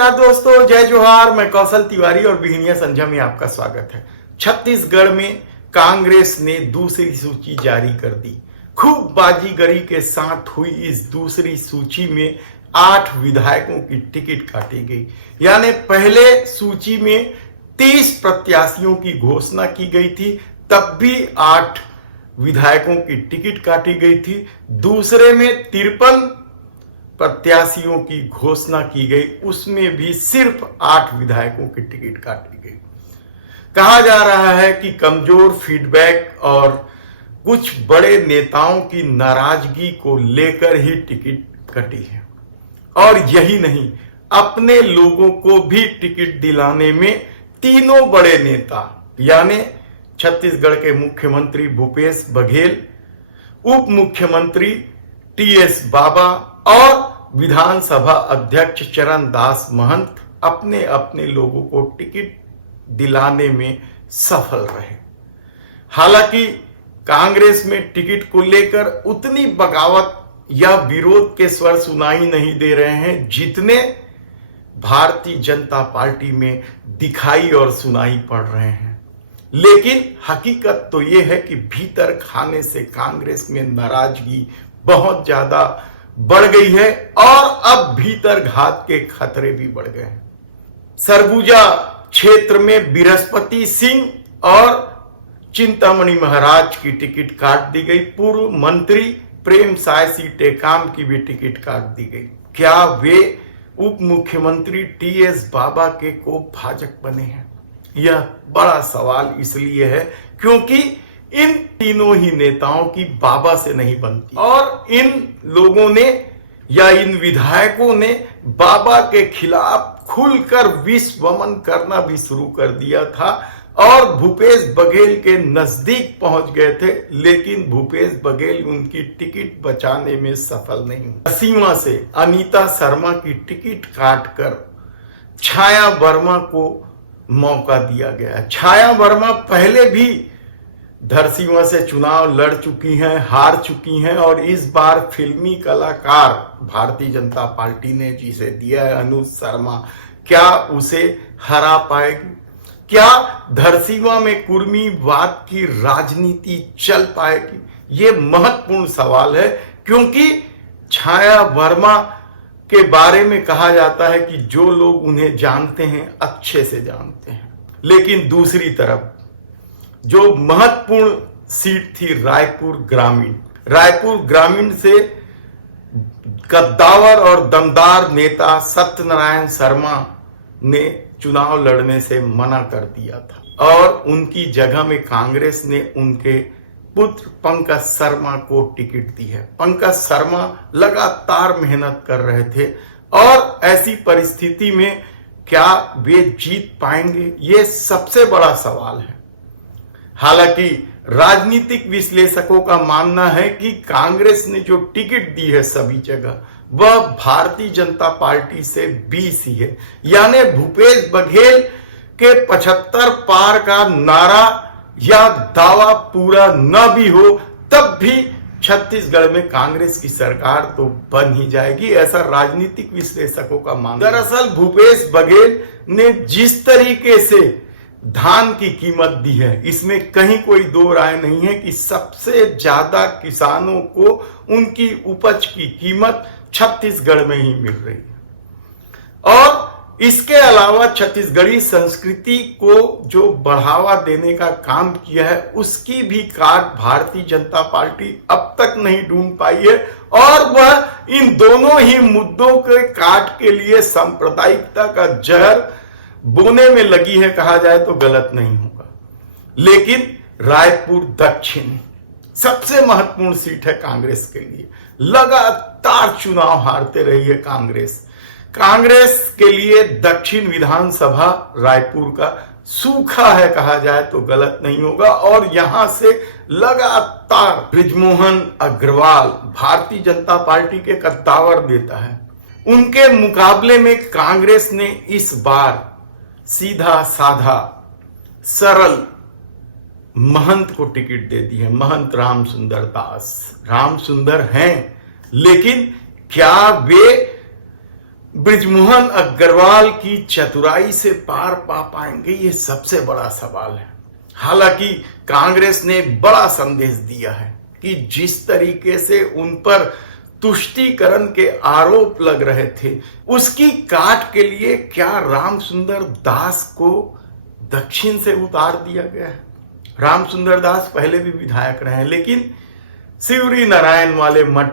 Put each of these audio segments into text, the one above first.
नमस्कार दोस्तों, जय जोहार। मैं कौशल तिवारी और बिहनिया संझा में आपका स्वागत है। छत्तीसगढ़ में कांग्रेस ने दूसरी सूची जारी कर दी। खूब बाजीगरी के साथ हुई इस दूसरी सूची में 8 विधायकों की टिकट काटी गई। यानी पहले सूची में 30 प्रत्याशियों की घोषणा की गई थी, तब भी 8 विधायकों की टिकट काटी गई थी। दूसरे में 53 प्रत्याशियों की घोषणा की गई, उसमें भी सिर्फ 8 विधायकों की टिकट काटी गई। कहा जा रहा है कि कमजोर फीडबैक और कुछ बड़े नेताओं की नाराजगी को लेकर ही टिकट कटी है। और यही नहीं, अपने लोगों को भी टिकट दिलाने में तीनों बड़े नेता यानी छत्तीसगढ़ के मुख्यमंत्री भूपेश बघेल, उप मुख्यमंत्री टीएस बाबा और विधानसभा अध्यक्ष चरणदास महंत अपने अपने लोगों को टिकट दिलाने में सफल रहे। हालांकि कांग्रेस में टिकट को लेकर उतनी बगावत या विरोध के स्वर सुनाई नहीं दे रहे हैं जितने भारतीय जनता पार्टी में दिखाई और सुनाई पड़ रहे हैं। लेकिन हकीकत तो यह है कि भीतर खाने से कांग्रेस में नाराजगी बहुत ज्यादा बढ़ गई है और अब भीतर घात के खतरे भी बढ़ गए हैं। सरगुजा क्षेत्र में बृहस्पति सिंह और चिंतामणि महाराज की टिकट काट दी गई। पूर्व मंत्री प्रेम साय टेकाम की भी टिकट काट दी गई। क्या वे उप मुख्यमंत्री टीएस बाबा के को भाजक बने हैं? यह बड़ा सवाल इसलिए है क्योंकि इन तीनों ही नेताओं की बाबा से नहीं बनती और इन लोगों ने या इन विधायकों ने बाबा के खिलाफ खुलकर विष वमन करना भी शुरू कर दिया था और भूपेश बघेल के नजदीक पहुंच गए थे, लेकिन भूपेश बघेल उनकी टिकट बचाने में सफल नहीं हुए। सीमा से अनीता शर्मा की टिकट काटकर छाया वर्मा को मौका दिया गया। छाया वर्मा पहले भी धरसीवा से चुनाव लड़ चुकी हैं, हार चुकी हैं और इस बार फिल्मी कलाकार भारतीय जनता पार्टी ने जिसे दिया है अनुज शर्मा, क्या उसे हरा पाएगी? क्या धरसीवा में कुर्मीवाद की राजनीति चल पाएगी? ये महत्वपूर्ण सवाल है क्योंकि छाया वर्मा के बारे में कहा जाता है कि जो लोग उन्हें जानते हैं अच्छे से जानते हैं। लेकिन दूसरी तरफ जो महत्वपूर्ण सीट थी रायपुर ग्रामीण से कद्दावर और दमदार नेता सत्यनारायण शर्मा ने चुनाव लड़ने से मना कर दिया था और उनकी जगह में कांग्रेस ने उनके पुत्र पंकज शर्मा को टिकट दी है। पंकज शर्मा लगातार मेहनत कर रहे थे और ऐसी परिस्थिति में क्या वे जीत पाएंगे, ये सबसे बड़ा सवाल है। हालांकि राजनीतिक विश्लेषकों का मानना है कि कांग्रेस ने जो टिकट दी है सभी जगह वह भारतीय जनता पार्टी से 20 ही है। यानी भूपेश बघेल के 75 पार का नारा या दावा पूरा न भी हो तब भी छत्तीसगढ़ में कांग्रेस की सरकार तो बन ही जाएगी, ऐसा राजनीतिक विश्लेषकों का मानना। दरअसल भूपेश बघेल ने जिस तरीके से धान की कीमत दी है इसमें कहीं कोई दो राय नहीं है कि सबसे ज्यादा किसानों को उनकी उपज की कीमत छत्तीसगढ़ में ही मिल रही है। और इसके अलावा छत्तीसगढ़ी संस्कृति को जो बढ़ावा देने का काम किया है उसकी भी काट भारतीय जनता पार्टी अब तक नहीं ढूंढ पाई है और वह इन दोनों ही मुद्दों के काट के लिए सांप्रदायिकता का जहर बोने में लगी है, कहा जाए तो गलत नहीं होगा। लेकिन रायपुर दक्षिण सबसे महत्वपूर्ण सीट है कांग्रेस के लिए। लगातार चुनाव हारते रही है कांग्रेस के लिए दक्षिण विधानसभा रायपुर का सूखा है, कहा जाए तो गलत नहीं होगा और यहां से लगातार बृजमोहन अग्रवाल भारतीय जनता पार्टी के कद्दावर देता है। उनके मुकाबले में कांग्रेस ने इस बार सीधा साधा सरल महंत को टिकट दे दी है। महंत रामसुंदर दास रामसुंदर हैं, लेकिन क्या वे बृजमोहन अग्रवाल की चतुराई से पार पा पाएंगे, ये सबसे बड़ा सवाल है। हालांकि कांग्रेस ने बड़ा संदेश दिया है कि जिस तरीके से उन पर तुष्टीकरण के आरोप लग रहे थे, उसकी काट के लिए क्या रामसुंदर दास को दक्षिण से उतार दिया गया है। रामसुंदर दास पहले भी विधायक रहे हैं, लेकिन शिवरी नारायण वाले मठ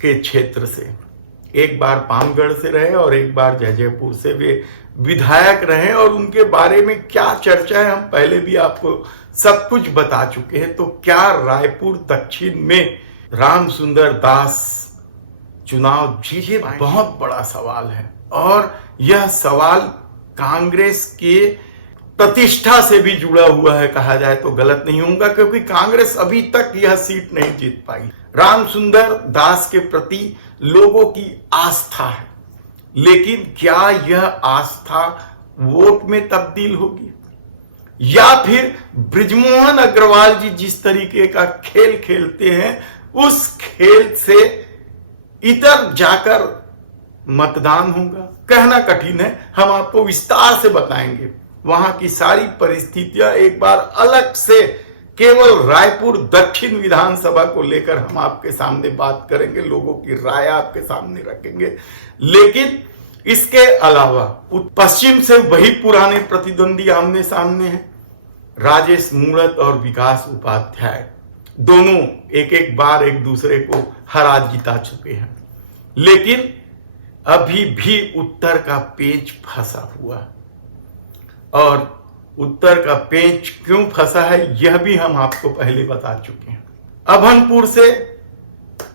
के क्षेत्र से, एक बार पामगढ़ से रहे और एक बार जयपुर से वे विधायक रहे, और उनके बारे में क्या चर्चा है हम पहले भी आपको सब कुछ बता चुके हैं। तो क्या रायपुर दक्षिण में रामसुंदर दास चुनाव जीते? बहुत बड़ा सवाल है, और यह सवाल कांग्रेस के प्रतिष्ठा से भी जुड़ा हुआ है, कहा जाए तो गलत नहीं होगा, क्योंकि कांग्रेस अभी तक यह सीट नहीं जीत पाई। रामसुंदर दास के प्रति लोगों की आस्था है, लेकिन क्या यह आस्था वोट में तब्दील होगी, या फिर बृजमोहन अग्रवाल जी जिस तरीके का खेल खेलते हैं उस खेल से इतर जाकर मतदान होगा? कहना कठिन है, हम आपको विस्तार से बताएंगे। वहां की सारी परिस्थितियां एक बार अलग से केवल रायपुर दक्षिण विधानसभा को लेकर हम आपके सामने बात करेंगे, लोगों की राय आपके सामने रखेंगे। लेकिन इसके अलावा पश्चिम से वही पुराने प्रतिद्वंदी आमने सामने हैं, राजेश मूणत और विकास उपाध्याय। दोनों एक एक बार एक दूसरे को हरा जिता चुके हैं, लेकिन अभी भी उत्तर का पेच फंसा हुआ, और उत्तर का पेच क्यों फंसा है यह भी हम आपको पहले बता चुके हैं। अभनपुर से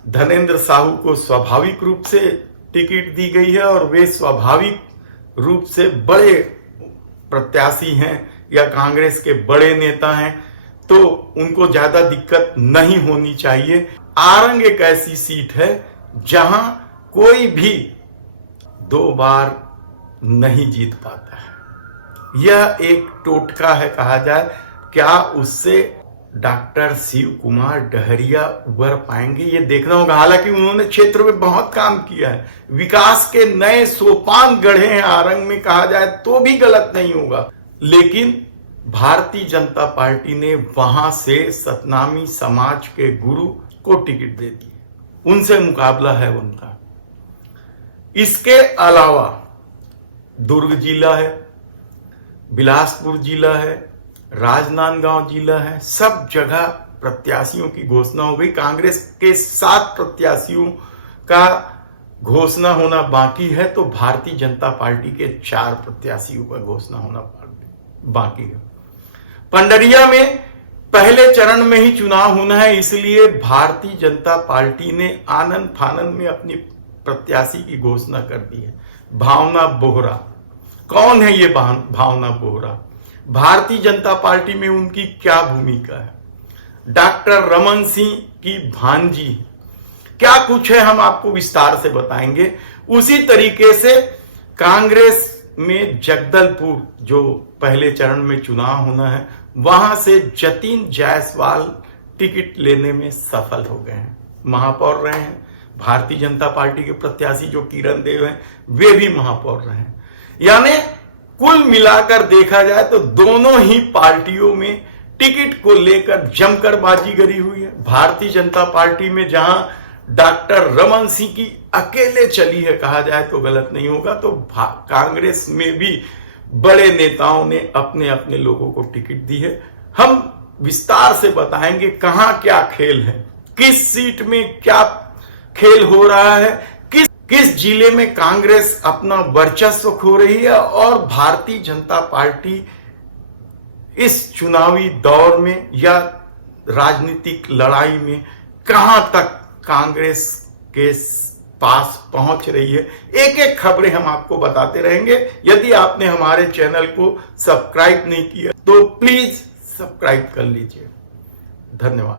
धनेंद्र साहू को स्वाभाविक रूप से टिकट दी गई है, और वे स्वाभाविक रूप से बड़े प्रत्याशी हैं या कांग्रेस के बड़े नेता हैं, तो उनको ज्यादा दिक्कत नहीं होनी चाहिए। आरंग एक ऐसी सीट है जहां कोई भी 2 बार नहीं जीत पाता है। यह एक टोटका है, कहा जाए। क्या उससे डॉक्टर शिव कुमार डहरिया उभर पाएंगे, ये देखना होगा। हालांकि उन्होंने क्षेत्र में बहुत काम किया है, विकास के नए सोपान गढ़े हैं आरंग में, कहा जाए तो भी गलत नहीं होगा। लेकिन भारतीय जनता पार्टी ने वहां से सतनामी समाज के गुरु को टिकट दे दी, उनसे मुकाबला है उनका। इसके अलावा दुर्ग जिला है, बिलासपुर जिला है, राजनांदगांव जिला है, सब जगह प्रत्याशियों की घोषणा हो गई। कांग्रेस के 7 प्रत्याशियों का घोषणा होना बाकी है, तो भारतीय जनता पार्टी के 4 प्रत्याशियों का घोषणा होना बाकी है। पंडरिया में पहले चरण में ही चुनाव होना है, इसलिए भारतीय जनता पार्टी ने आनंद फानंद में अपनी प्रत्याशी की घोषणा कर दी है, भावना बोहरा। कौन है ये भावना बोहरा? भारतीय जनता पार्टी में उनकी क्या भूमिका है? डॉक्टर रमन सिंह की भांजी, क्या कुछ है हम आपको विस्तार से बताएंगे। उसी तरीके से कांग्रेस में जगदलपुर, जो पहले चरण में चुनाव होना है, वहां से जतिन जायसवाल टिकट लेने में सफल हो गए हैं, महापौर रहे हैं। भारतीय जनता पार्टी के प्रत्याशी जो किरण देव हैं, वे भी महापौर रहे हैं। यानी कुल मिलाकर देखा जाए तो दोनों ही पार्टियों में टिकट को लेकर जमकर बाजीगरी हुई है। भारतीय जनता पार्टी में जहां डॉक्टर रमन सिंह की अकेले चली है, कहा जाए तो गलत नहीं होगा, तो कांग्रेस में भी बड़े नेताओं ने अपने अपने लोगों को टिकट दी है। हम विस्तार से बताएंगे कहां क्या खेल है, किस सीट में क्या खेल हो रहा है, किस जिले में कांग्रेस अपना वर्चस्व खो रही है, और भारतीय जनता पार्टी इस चुनावी दौर में या राजनीतिक लड़ाई में कहां तक कांग्रेस के पास पहुंच रही है। एक एक खबरें हम आपको बताते रहेंगे। यदि आपने हमारे चैनल को सब्सक्राइब नहीं किया तो प्लीज सब्सक्राइब कर लीजिए। धन्यवाद।